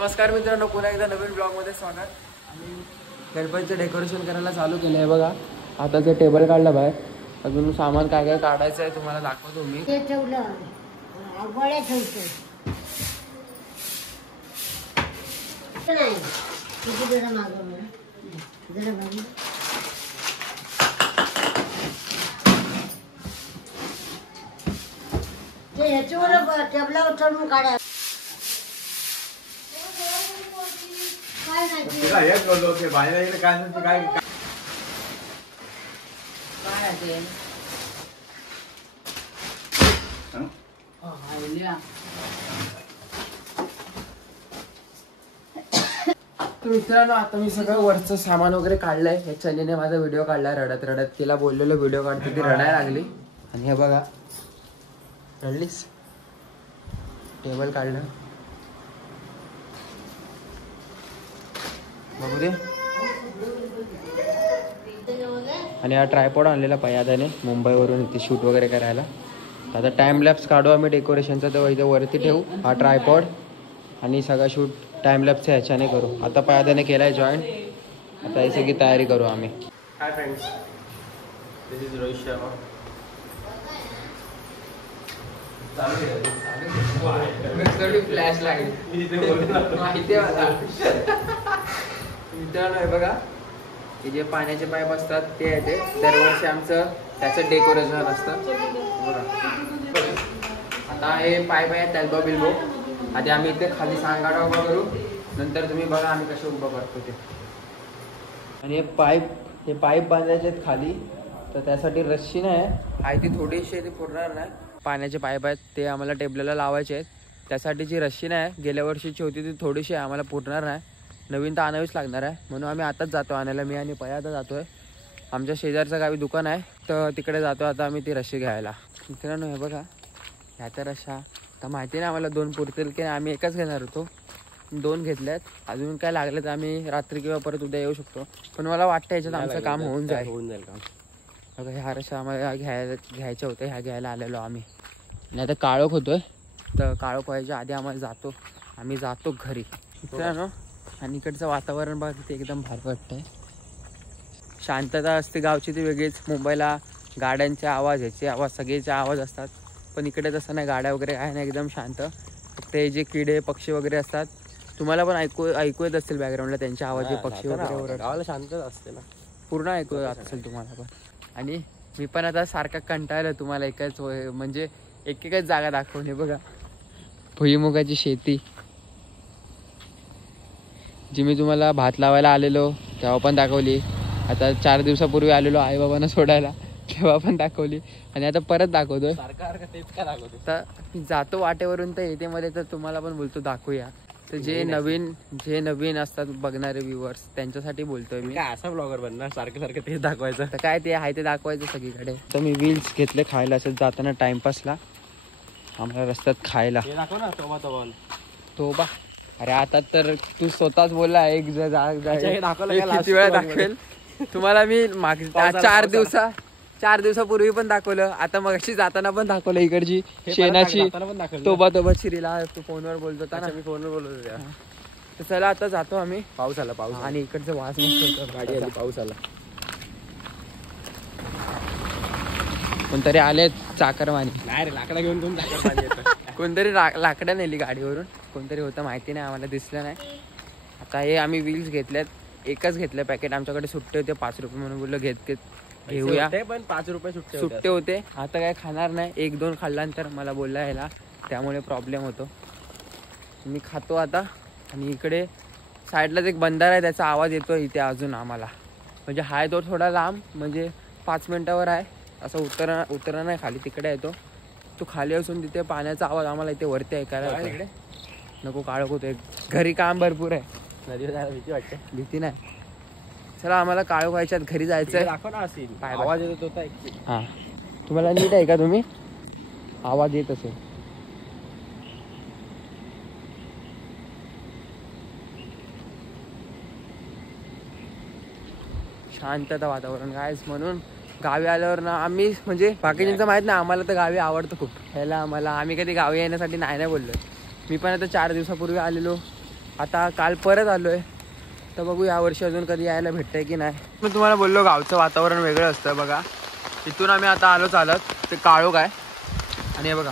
नमस्कार मित्रांनो, पुन्हा एकदा नवीन ब्लॉगमध्ये स्वागत. आणि गणपतीचं डेकोरेशन करायला चालू केलं आहे बघा. आता ते टेबल काढलं बाहेर, अजून सामान काय काय काढायचं आहे तुम्हाला दाखवतो मी. ते ठेवलं गोळ्या ठेवतो नाही किती जरा मागवलं जरा मागवलं ते ह्याच्यावर टेबलावर ठेवून काढा. काय नाही हे करलो ते बाहेर काय काय काय आहे तर मित्रांनो, आता मी सगळं वरचं सामान वगैरे काढलंय. ह्या चनीने माझा व्हिडिओ काढलाय रडत रडत. तिला बोललेलो व्हिडिओ काढते, ती रडायला लागली. आणि हे बघा, रडलीस. टेबल काढलं बघू दे. आणि हा ट्रायपॉड आणलेला पयादाने मुंबईवरून इथे शूट वगैरे करायला. आता टाइम लॅप्स काढू आम्ही डेकोरेशनचा, तर इथे वरती ठेवू हा ट्रायपॉड आणि सगळा शूट टाइम लॅप्सच्या ह्याच्याने करू. आता पयादाने केलाय जॉईन. आता ही सगळी तयारी करू आम्ही. Hi friends, this is Rohit Sharma. Flash लागली माहिती आहे मला. मित्रांनो हे बघा, हे जे पाण्याचे पाईप असतात ते आहे. ते दरवर्षी आमचं त्याचं डेकोरेशन असतं बघा. आता हे पाईप आहे त्याल्बो बिल्बो. आधी आम्ही इथे खाली सांगाडा उभा करू, नंतर तुम्ही बघा आम्ही कसे उभं करतो ते. आणि हे पाईप बांधायचे आहेत खाली, तर त्यासाठी रस्सी नाही आहे ती थोडीशी ती पुरणार नाही. पाण्याचे पाईप आहेत ते आम्हाला टेबलला लावायचे आहेत, त्यासाठीची रस्सी नाही. गेल्या वर्षीची होती ती थोडीशी आहे, आम्हाला पुरणार नाही. नवीन तर आणावीच लागणार आहे, म्हणून आम्ही आताच जातो आणायला. मी आणि पया आता जातोय. आमच्या शेजारचं गावी दुकान आहे, तर तिकडे जातो आता आम्ही ती रस्सी घ्यायला. मित्रांनो हे बघा, ह्या तर रश्शा तर माहिती नाही आम्हाला 2 पुरतील की आम्ही एकच घेणार होतो. 2 घेतल्यात. अजून काय लागलं तर आम्ही रात्री किंवा परत उद्या येऊ शकतो, पण मला वाटतं याच्यात आमचं काम होऊन जाईल काम. बघा ह्या रश्शा आम्हाला घ्यायच्या होत्या, ह्या घ्यायला आलेलो आम्ही. आणि आता काळोख होतोय, तर काळोख व्हायच्या आधी आम्ही जातो घरी. मित्रांनो, आणि इकडचं वातावरण बघा तिथे एकदम भारी वाटतंय. शांतता असते गावची ती वेगळीच. मुंबईला गाड्यांचे आवाज, ह्याचे आवाज, सगळेचे आवाज असतात, पण इकडे तसं नाही. गाड्या वगैरे काय नाही, एकदम शांत. फक्त हे जे किडे पक्षी वगैरे असतात, तुम्हाला पण ऐकू येत असतील बॅकग्राऊंडला त्यांचे आवाज. जे पक्षी वगैरे गावाला शांतच असते ना, पूर्ण ऐकू येत असेल तुम्हाला पण. आणि मी पण आता सारखा कंटाळलं तुम्हाला एकच जागा दाखवणे. बघा भुईमुगाची शेती, जी मी तुम्हाला भात लावायला आलेलो तेव्हा पण दाखवली. आता 4 दिवसापूर्वी आलेलो आई बाबांना सोडायला, तेव्हा पण दाखवली. आणि आता परत दाखवतोय. तर मी जातो वाटेवरून तर येते मध्ये, तर तुम्हाला पण बोलतो दाखवूया. तर जे नवीन असतात बघणारे व्ह्युअर्स, त्यांच्यासाठी बोलतोय मी. काय असा ब्लॉगर बनणार, सारखं तेच दाखवायचं. तर काय ते आहे ते दाखवायचं सगळीकडे. तर मी व्हील्स घेतले खायला, असं जाताना टाइमपासला आम्हाला रस्त्यात खायला. दाखव ना तोबा. अरे आता तर तू स्वतःच बोलला एक किती वेळा दाखवेल तुम्हाला. मी चार दिवसापूर्वी पण दाखवलं, आता मगाशी जाताना पण दाखवलं. इकडची शेणाची तोबा चिरीला तू फोनवर बोलतो होता ना. मी फोनवर बोलत होत्या. तर चला आता जातो आम्ही. पाऊस आला. आणि इकडचं वास गाडी आली, पाऊस आला. कोणतरी आले चाकरवाणी. नाही रे, लाकडा घेऊन कोण चाकरवाणी येतं. कोणतरी लाकडं नेली गाडीवरून, कोणतरी होतं माहिती नाही, आम्हाला दिसलं नाही. आता हे आम्ही व्हील्स घेतल्यात, एकच घेतलं पॅकेट. आमच्याकडे सुट्टे होते 5 रुपये, म्हणून बोललो घेऊया. पण 5 रुपये सुट्टे होते. आता काय खाणार नाही, 1-2 खाल्ल्यानंतर मला बोलला यायला, त्यामुळे प्रॉब्लेम होतो. मी खातो आता. आणि इकडे साईडलाच एक बंधारा आहे, त्याचा आवाज येतो इथे अजून आम्हाला. म्हणजे हाय तो थोडा लांब, म्हणजे 5 मिनिटावर आहे. असं उतरा नाही खाली, तिकडे येतो तो खाली असून तिथे पाण्याचा आवाज आम्हाला इथे वरती ऐकायला इकडे. नको, काळोख होतो. घरी काम भरपूर आहे. नदीवर जायला भीती वाटते. भीती नाही. चला आम्हाला काळोख व्हायच्यात घरी जायचंय. आवाज येत होता. हा, तुम्हाला नीट आहे का? तुम्ही आवाज येत असेल. शांतता वातावरण काय, म्हणून गावी आल्यावर ना आम्ही, म्हणजे बाकीच्यांचं माहित नाही, आम्हाला तर गावी आवडतं खूप. ह्याला आम्ही कधी गावी येण्यासाठी नाही बोललो. मी पण आता 4 दिवसापूर्वी आलेलो, आता काल परत आलोय, तर बघू यावर्षी अजून कधी यायला भेटतंय की नाही. मी तुम्हाला बोललो गावचं वातावरण वेगळं असतं बघा. इथून आम्ही आता आलो चालत, ते काळोख आहे आणि हे बघा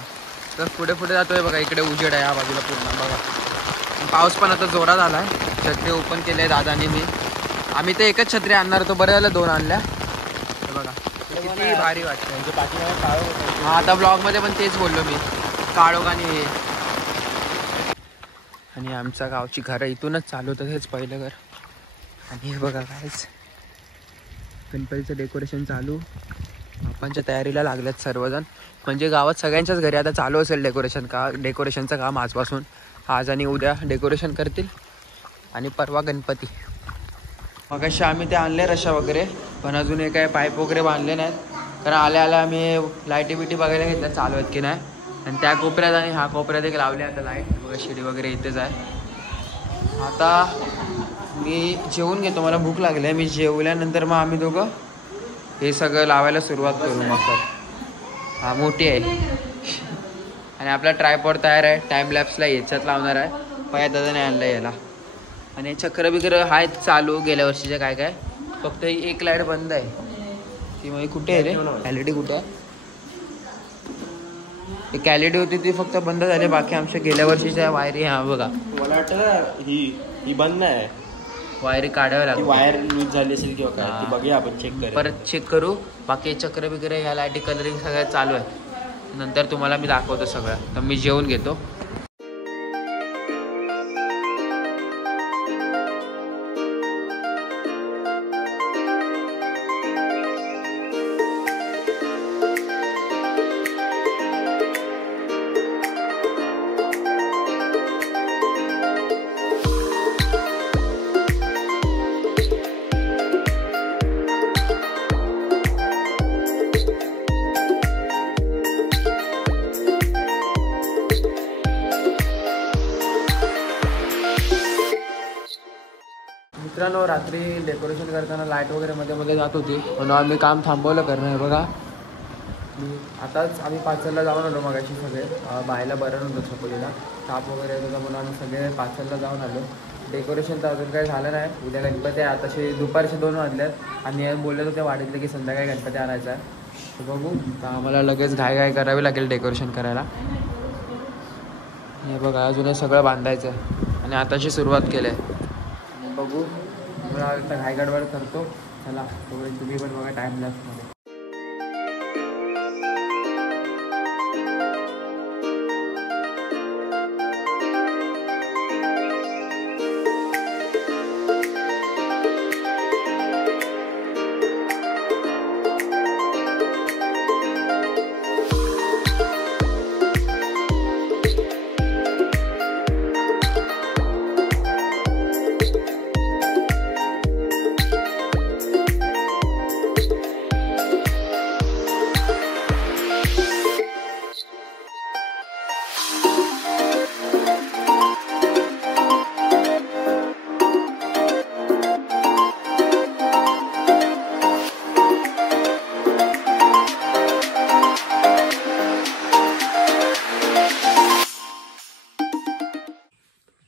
तर पुढे पुढे जातोय बघा, इकडे उजेड आहे या बाजूला पूर्ण बघा. पाऊस पण आता जोरात आला आहे. छत्री ओपन केले आहे दादानी मी. आम्ही तर एकच छत्री आणणार होतो, बरं झालं 2 आणल्या. हे बघा किती भारी वाटतं. हा आता ब्लॉगमध्ये पण तेच बोललो मी, काळोख आणि हे. आणि आमच्या गावची घरं इथूनच चालू होतं, हेच पहिलं घर. आणि हे बघा कायच गणपतीचं डेकोरेशन चालू, बाप्पांच्या तयारीला लागल्यात सर्वजण. म्हणजे गावात सगळ्यांच्याच घरी आता चालू असेल डेकोरेशनचं काम आजपासून. आज आणि उद्या डेकोरेशन करतील आणि परवा गणपती. मग अशा आम्ही ते आणले रशा वगैरे, पण अजून हे काय पाईप वगैरे बांधले नाहीत, कारण आल्या आम्ही लाईटी बिटी बघायला घेतल्या चालू आहेत की नाही. आणि त्या कोपऱ्यात आणि ह्या कोपऱ्यात एक लावले आता लाईट बघा, शिडी वगैरे इथेच आहे. आता मी जेवून घेतो, मला भूक लागली आहे. मी जेवल्यानंतर मग आम्ही दोघं हे सगळं लावायला सुरुवात करू. मग हा मोठी आहे आणि आपला ट्रायपॉड तयार आहे. टाईम लॅप्सला याच्यात लावणार आहे, पाया दादाने आणलं याला. आणि चक्र बिक्र आहेत चालू गेल्या वर्षीचे काय काय. फक्त एक लाईट बंद आहे ती. मग कुठे आहे रे LED कुठे आहे? एक LED होती ती फक्त बंद झाली, बाकी आमच्या गेल्या वर्षीच्या वायरी. हा बघा मला वाटतं ही बंद नाही, वायरी काढाव्या लागतात. वायर लूज झाली असेल किंवा काय, ती बघूया आपण चेक करू. परत चेक करू. बाकी चक्र बिक्र ह्या लाईटी कलरिंग सगळं चालू आहे, नंतर तुम्हाला मी दाखवतो सगळं. तर मी जेवून घेतो. मित्रांनो, रात्री डेकोरेशन करताना लाईट वगैरे मध्ये मध्ये जात होती, म्हणून आम्ही काम थांबवलं करणं. हे बघा आताच आम्ही पाचलला जाऊन आलो मगाशी. सगळे बायला बरं नव्हतं, छपोलीला ताप वगैरे येत होता, म्हणून आम्ही सगळे पाचलला जाऊन आलो. डेकोरेशन तर अजून काही झालं नाही. उद्या गणपती आहे, आताशी दुपारचे 2 वाजल्यात आणि बोलले होते वाढीतले की संध्याकाळी गणपती आणायचा आहे. तर बघू, तर आम्हाला लगेच घाई करावी लागेल डेकोरेशन करायला. हे बघा अजून हे सगळं बांधायचं आहे आणि आताशी सुरुवात केली आहे. बघू, आता घाई गडबड करतो. चला तुम्ही पण बघा टाईम लॅप्समध्ये.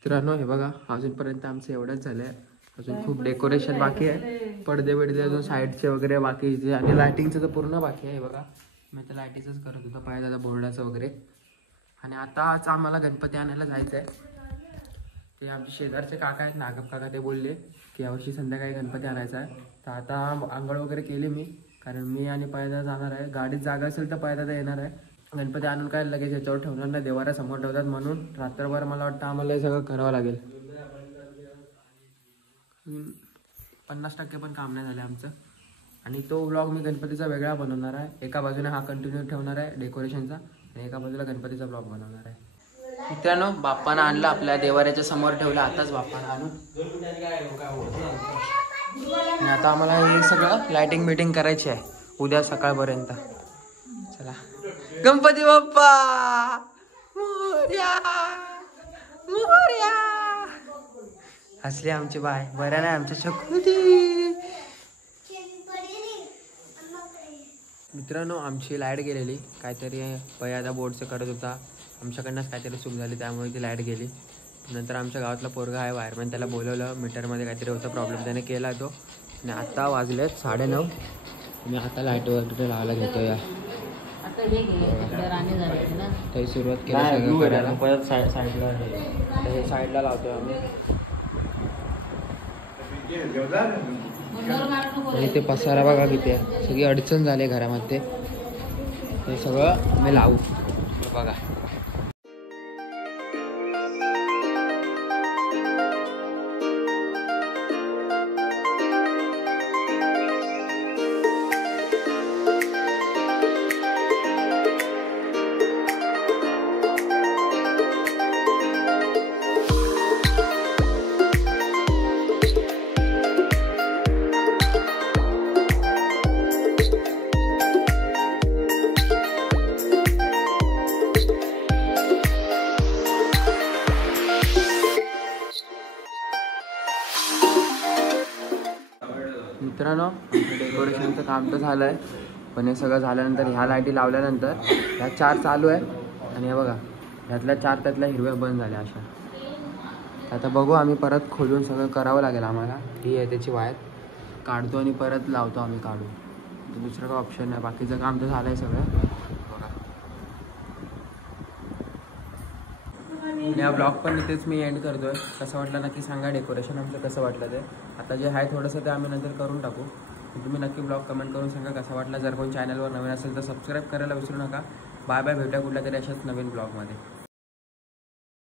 मित्रांनो हे बघा, अजूनपर्यंत आमचं एवढंच झालं आहे. अजून खूप डेकोरेशन बाकी आहे, पडदे बिडदे अजून साईडचे वगैरे बाकीचे, आणि लायटिंगचं तर पूर्ण बाकी आहे. बघा मी तर लायटिंगच करत होतो, पाहिजे दादा बोर्डाचं वगैरे. आणि आताच आम्हाला गणपती आणायला जायचं आहे. ते आमचे शेजारचे काका आहेत, नागप काका, ते बोलले की यावर्षी संध्याकाळी गणपती आणायचा आहे. तर आता आंघोळ वगैरे केली मी, कारण मी आणि पायदा जाणार आहे. गाडीत जागा असेल तर पायदा येणार आहे. गणपती आणून काय लगेच याच्यावर ठेवणार नाही, देवारा समोर ठेवतात, म्हणून रात्रभर मला वाटतं आम्हाला हे सगळं करावं लागेल. 50% पण काम नाही झालं आमचं. आणि तो व्लॉग मी गणपतीचा वेगळा बनवणार आहे. एका बाजूने हा कंटिन्यू ठेवणार आहे डेकोरेशनचा, आणि एका बाजूला गणपतीचा ब्लॉग बनवणार आहे. मित्रांनो, बाप्पानं आणलं आपल्या देवाऱ्याच्या समोर ठेवलं आताच बाप्पानं आणून. आणि आता आम्हाला हे सगळं लाइटिंग बिटिंग करायची आहे उद्या सकाळपर्यंत. चला, गणपती बाप्पा मोरया मोरया. हसली आमची बाय, बरं नाही आमच्या शकुदी. मित्रांनो, आमची लाईट गेलेली, काहीतरी पयादा बोर्डचं करत होता, आमच्याकडनंच काहीतरी चूक झाली, त्यामुळे ती लाईट गेली. नंतर आमच्या गावातला पोरगा आहे वायरमॅन, त्याला बोलवलं, मीटरमध्ये काहीतरी होता प्रॉब्लेम, त्याने केला तो. आणि आता वाजलेत 9:30 आणि आता लाईट वगैरे लावायला घेतो या. आता हे घे राणी झाली ना. काही सुरुवात केली सगळं करायला. परत साईडला तर हे साईडला लावतोय आम्ही. आणि ते पसारा बघा किती आहे, सगळी अडचण झाली आहे घरामध्ये. हे सगळं मी लावू बघा. मित्रांनो, आमचं डेकोरेशनचं काम तर झालं आहे, पण हे सगळं झाल्यानंतर ह्या लाईटी लावल्यानंतर ह्या 4 चालू आहे आणि हे बघा ह्यातल्या 4 त्यातल्या हिरव्या बंद झाल्या अशा. आता बघू आम्ही परत खोलून सगळं करावं लागेल आम्हाला. ही आहे त्याची वायर, काढतो आणि परत लावतो आम्ही काढून. तर दुसरं काय ऑप्शन नाही, बाकीचं काम तर झालं आहे सगळं. या ब्लॉग पण इथेच मी एंड करतो आहे. कसं वाटलं नक्की सांगा, डेकोरेशन आमचं कसं वाटलं ते. आता जे आहे थोडंसं ते आम्ही नंतर करून टाकू. तुम्ही नक्की ब्लॉग कमेंट करून सांगा कसा वाटला. जर कोण चॅनलवर नवीन असेल तर सबस्क्राईब करायला विसरू नका. बाय बाय, भेटूया कुठल्या तरी अशाच नवीन ब्लॉगमध्ये.